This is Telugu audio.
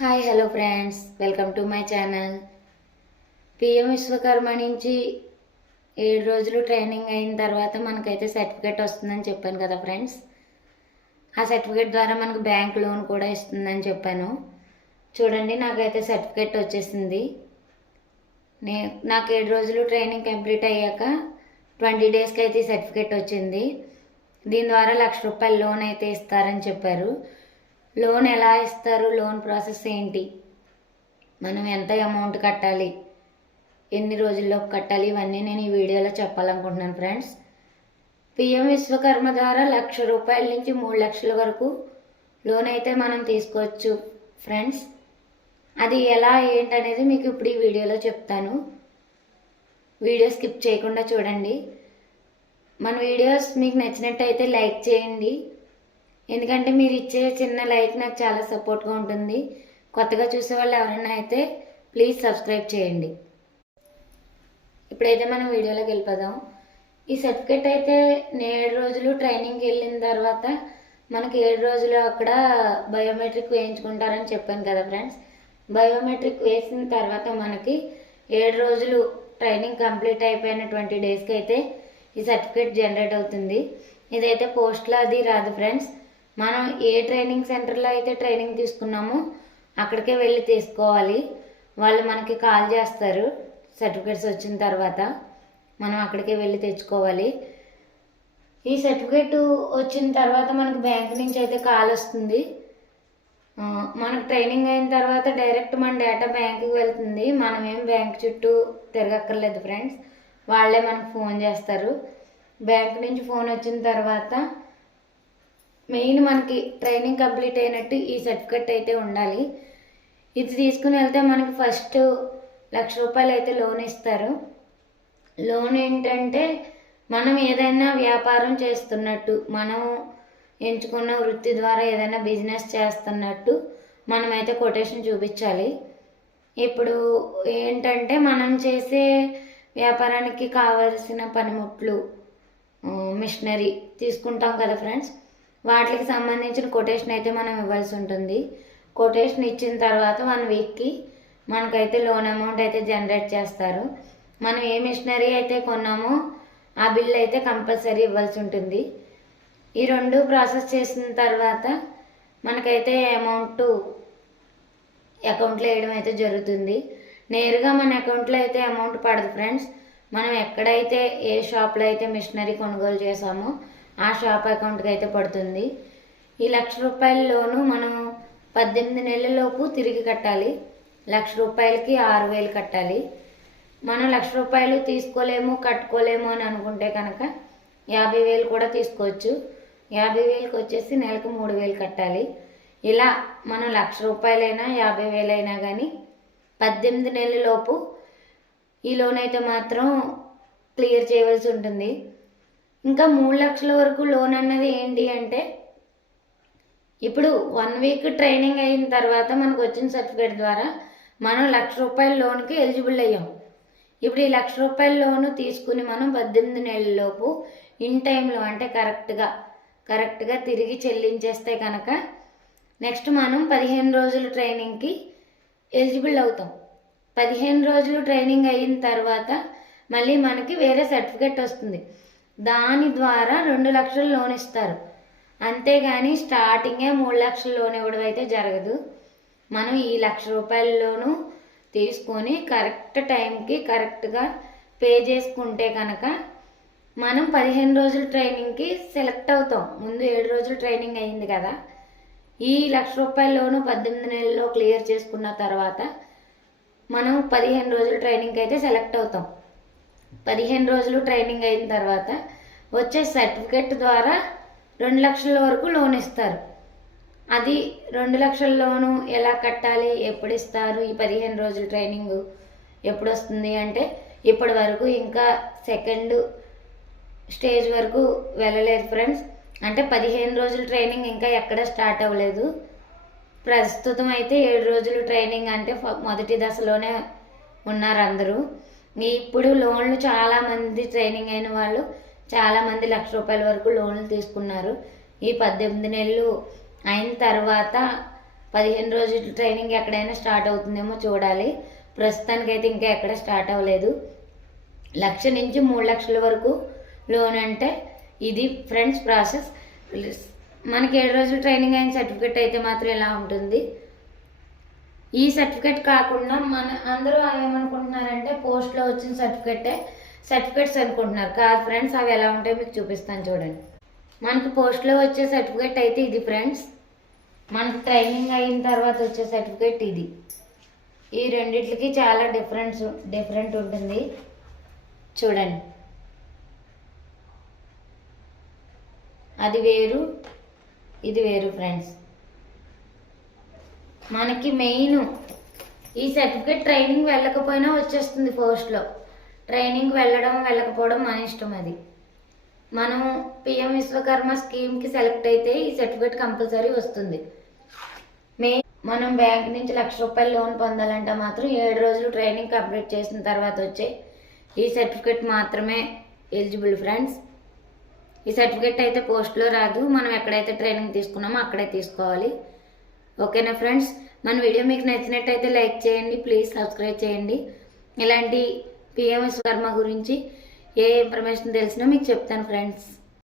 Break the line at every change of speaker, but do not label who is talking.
Hi hello friends welcome to my channel PM Vishwakarma నుంచి ఏడు రోజులు ట్రైనింగ్ అయిన తర్వాత మనకైతే సర్టిఫికేట్ వస్తుందని చెప్పాను కదా ఫ్రెండ్స్ ఆ సర్టిఫికేట్ ద్వారా మనకు బ్యాంక్ లోన్ కూడా ఇస్తుందని చెప్పాను. చూడండి నాకైతే సర్టిఫికేట్ వచ్చేసింది. నే నాకు ఏడు రోజులు ట్రైనింగ్ కంప్లీట్ అయ్యాక ట్వంటీ డేస్కి అయితే ఈ సర్టిఫికేట్ వచ్చింది. దీని ద్వారా లక్ష రూపాయల లోన్ అయితే ఇస్తారని చెప్పారు. లోన్ ఎలా ఇస్తారు? లోన్ ప్రాసెస్ ఏంటి? మనం ఎంత అమౌంట్ కట్టాలి? ఎన్ని రోజుల్లో కట్టాలి? ఇవన్నీ నేను ఈ వీడియోలో చెప్పాలనుకుంటున్నాను ఫ్రెండ్స్. పిఎం విశ్వకర్మ ద్వారా లక్ష రూపాయల నుంచి మూడు లక్షల వరకు లోన్ అయితే మనం తీసుకోవచ్చు ఫ్రెండ్స్. అది ఎలా ఏంటనేది మీకు ఇప్పుడు ఈ వీడియోలో చెప్తాను. వీడియో స్కిప్ చేయకుండా చూడండి. మన వీడియోస్ మీకు నచ్చినట్టయితే లైక్ చేయండి. ఎందుకంటే మీరు ఇచ్చే చిన్న లైక్ నాకు చాలా సపోర్ట్గా ఉంటుంది. కొత్తగా చూసే వాళ్ళు ఎవరైనా అయితే ప్లీజ్ సబ్స్క్రైబ్ చేయండి. ఇప్పుడైతే మనం వీడియోలోకి వెళ్ళిపోదాం. ఈ సర్టిఫికేట్ అయితే ఏడు రోజులు ట్రైనింగ్కి వెళ్ళిన తర్వాత మనకి ఏడు రోజులు అక్కడ బయోమెట్రిక్ వేయించుకుంటారని చెప్పాను కదా ఫ్రెండ్స్. బయోమెట్రిక్ వేసిన తర్వాత మనకి ఏడు రోజులు ట్రైనింగ్ కంప్లీట్ అయిపోయిన ట్వంటీ డేస్కి అయితే ఈ సర్టిఫికేట్ జనరేట్ అవుతుంది. ఇదైతే పోస్ట్లో అది రాదు ఫ్రెండ్స్. మనం ఏ ట్రైనింగ్ సెంటర్లో అయితే ట్రైనింగ్ తీసుకున్నామో అక్కడికే వెళ్ళి తీసుకోవాలి. వాళ్ళు మనకి కాల్ చేస్తారు. సర్టిఫికేట్స్ వచ్చిన తర్వాత మనం అక్కడికే వెళ్ళి తెచ్చుకోవాలి. ఈ సర్టిఫికేట్ వచ్చిన తర్వాత మనకు బ్యాంక్ నుంచి అయితే కాల్ వస్తుంది. మనకు ట్రైనింగ్ అయిన తర్వాత డైరెక్ట్ మన డేటా బ్యాంకుకి వెళ్తుంది. మనం ఏం బ్యాంక్ చుట్టూ తిరగక్కర్లేదు ఫ్రెండ్స్ వాళ్ళే మనకు ఫోన్ చేస్తారు. బ్యాంక్ నుంచి ఫోన్ వచ్చిన తర్వాత మెయిన్ మనకి ట్రైనింగ్ కంప్లీట్ అయినట్టు ఈ సర్టిఫికెట్ అయితే ఉండాలి. ఇది తీసుకుని వెళ్తే మనకి ఫస్ట్ లక్ష రూపాయలు అయితే లోన్ ఇస్తారు. లోన్ ఏంటంటే మనం ఏదైనా వ్యాపారం చేస్తున్నట్టు మనం ఎంచుకున్న వృత్తి ద్వారా ఏదైనా బిజినెస్ చేస్తున్నట్టు మనమైతే కొటేషన్ చూపించాలి. ఇప్పుడు ఏంటంటే మనం చేసే వ్యాపారానికి కావలసిన పనిముట్లు మిషనరీ తీసుకుంటాం కదా ఫ్రెండ్స్. వాటికి సంబంధించిన కొటేషన్ అయితే మనం ఇవ్వాల్సి ఉంటుంది. కొటేషన్ ఇచ్చిన తర్వాత వన్ వీక్కి మనకైతే లోన్ అమౌంట్ అయితే జనరేట్ చేస్తారు. మనం ఏ మిషనరీ అయితే కొన్నామో ఆ బిల్ అయితే కంపల్సరీ ఇవ్వాల్సి ఉంటుంది. ఈ రెండు ప్రాసెస్ చేసిన తర్వాత మనకైతే అమౌంట్ అకౌంట్లో వేయడం అయితే జరుగుతుంది. నేరుగా మన అకౌంట్లో అయితే అమౌంట్ పడదు ఫ్రెండ్స్ మనం ఎక్కడైతే ఏ షాప్లో అయితే మిషనరీ కొనుగోలు చేసామో ఆ షాప్ అకౌంట్కి అయితే పడుతుంది. ఈ లక్ష రూపాయల లోను మనం పద్దెనిమిది నెలలలోపు తిరిగి కట్టాలి. లక్ష రూపాయలకి ఆరు వేలు కట్టాలి. మనం లక్ష రూపాయలు తీసుకోలేము కట్టుకోలేము అని అనుకుంటే కనుక యాభై వేలు కూడా తీసుకోవచ్చు. యాభై వేలకు వచ్చేసి నెలకు మూడు వేలు కట్టాలి. ఇలా మనం లక్ష రూపాయలైనా యాభై వేలైనా కానీ పద్దెనిమిది నెలలలోపు ఈ లోన్ అయితే మాత్రం క్లియర్ చేయవలసి ఉంటుంది. ఇంకా మూడు లక్షల వరకు లోన్ అన్నది ఏంటి అంటే ఇప్పుడు వన్ వీక్ ట్రైనింగ్ అయిన తర్వాత మనకు వచ్చిన సర్టిఫికేట్ ద్వారా మనం లక్ష రూపాయల లోన్కి ఎలిజిబుల్ అయ్యాం. ఇప్పుడు ఈ లక్ష రూపాయల లోను తీసుకుని మనం పద్దెనిమిది నెలలలోపు ఇన్ టైంలో అంటే కరెక్ట్గా కరెక్ట్గా తిరిగి చెల్లించేస్తే కనుక నెక్స్ట్ మనం పదిహేను రోజుల ట్రైనింగ్కి ఎలిజిబుల్ అవుతాం. పదిహేను రోజులు ట్రైనింగ్ అయిన తర్వాత మళ్ళీ మనకి వేరే సర్టిఫికెట్ వస్తుంది. దాని ద్వారా రెండు లక్షలు లోన్ ఇస్తారు. అంతేగాని స్టార్టింగే మూడు లక్షల లోన్ ఇవ్వడం అయితే జరగదు. మనం ఈ లక్ష రూపాయల లోను తీసుకొని కరెక్ట్ టైంకి కరెక్ట్గా పే చేసుకుంటే కనుక మనం పదిహేను రోజుల ట్రైనింగ్కి సెలెక్ట్ అవుతాం. ముందు ఏడు రోజులు ట్రైనింగ్ అయింది కదా. ఈ లక్ష రూపాయల లోను పద్దెనిమిది నెలల్లో క్లియర్ చేసుకున్న తర్వాత మనం పదిహేను రోజుల ట్రైనింగ్కి అయితే సెలెక్ట్ అవుతాం. పదిహేను రోజులు ట్రైనింగ్ అయిన తర్వాత వచ్చే సర్టిఫికెట్ ద్వారా రెండు లక్షల వరకు లోన్ ఇస్తారు. అది రెండు లక్షల లోను ఎలా కట్టాలి? ఎప్పుడు ఇస్తారు? ఈ పదిహేను రోజుల ట్రైనింగ్ ఎప్పుడు వస్తుంది? అంటే ఇప్పటి వరకు ఇంకా సెకండ్ స్టేజ్ వరకు వెళ్ళలేదు ఫ్రెండ్స్. అంటే పదిహేను రోజుల ట్రైనింగ్ ఇంకా ఎక్కడ స్టార్ట్ అవ్వలేదు. ప్రస్తుతం అయితే ఏడు రోజులు ట్రైనింగ్ అంటే మొదటి దశలోనే ఉన్నారు అందరూ ఇప్పుడు లోన్లు చాలా మంది ట్రైనింగ్ అయిన వాళ్ళు చాలా మంది లక్ష రూపాయల వరకు లోన్లు తీసుకున్నారు. ఈ పద్దెనిమిది నెలలు అయిన తర్వాత పదిహేను రోజుల ట్రైనింగ్ ఎక్కడైనా స్టార్ట్ అవుతుందేమో చూడాలి. ప్రస్తుతానికైతే ఇంకా ఎక్కడ స్టార్ట్ అవ్వలేదు. లక్ష నుంచి మూడు లక్షల వరకు లోన్ అంటే ఇది ఫ్రెండ్స్ ప్రాసెస్ మనకి ఏడు రోజులు ట్రైనింగ్ అయిన సర్టిఫికెట్ అయితే మాత్రం ఇలా ఉంటుంది? ఈ సర్టిఫికేట్ కాకుండా మన అందరూ ఏమనుకుంటున్నారంటే పోస్ట్లో వచ్చిన సర్టిఫికేటే సర్టిఫికేట్స్ అనుకుంటున్నారు. కాదు ఫ్రెండ్స్ అవి ఎలా ఉంటాయో మీకు చూపిస్తాను చూడండి. మనకు పోస్ట్లో వచ్చే సర్టిఫికేట్ అయితే ఇది ఫ్రెండ్స్ మనకు ట్రైనింగ్ అయిన తర్వాత వచ్చే సర్టిఫికేట్ ఇది. ఈ రెండిట్లకి చాలా డిఫరెన్స్ డిఫరెంట్ ఉంటుంది. చూడండి. అది వేరు ఇది వేరు ఫ్రెండ్స్ మనకి మెయిన్ ఈ సర్టిఫికేట్ ట్రైనింగ్ వెళ్ళకపోయినా వచ్చేస్తుంది పోస్ట్లో ట్రైనింగ్ వెళ్ళడం వెళ్ళకపోవడం మన ఇష్టం అది. మనం పిఎం విశ్వకర్మ స్కీమ్కి సెలెక్ట్ అయితే ఈ సర్టిఫికేట్ కంపల్సరీ వస్తుంది. మే మనం బ్యాంక్ నుంచి లక్ష రూపాయలు లోన్ పొందాలంటే మాత్రం ఏడు రోజులు ట్రైనింగ్ కంప్లీట్ చేసిన తర్వాత వచ్చే ఈ సర్టిఫికేట్ మాత్రమే ఎలిజిబుల్ ఫ్రెండ్స్. ఈ సర్టిఫికేట్ అయితే పోస్ట్లో రాదు. మనం ఎక్కడైతే ట్రైనింగ్ తీసుకున్నామో అక్కడే తీసుకోవాలి. ఓకేనా ఫ్రెండ్స్? మన వీడియో మీకు నచ్చినట్టయితే లైక్ చేయండి ప్లీజ్ సబ్స్క్రైబ్ చేయండి. ఇలాంటి పిఎం విశ్వకర్మ గురించి ఏ ఇన్ఫర్మేషన్ తెలిసినా మీకు చెప్తాను ఫ్రెండ్స్.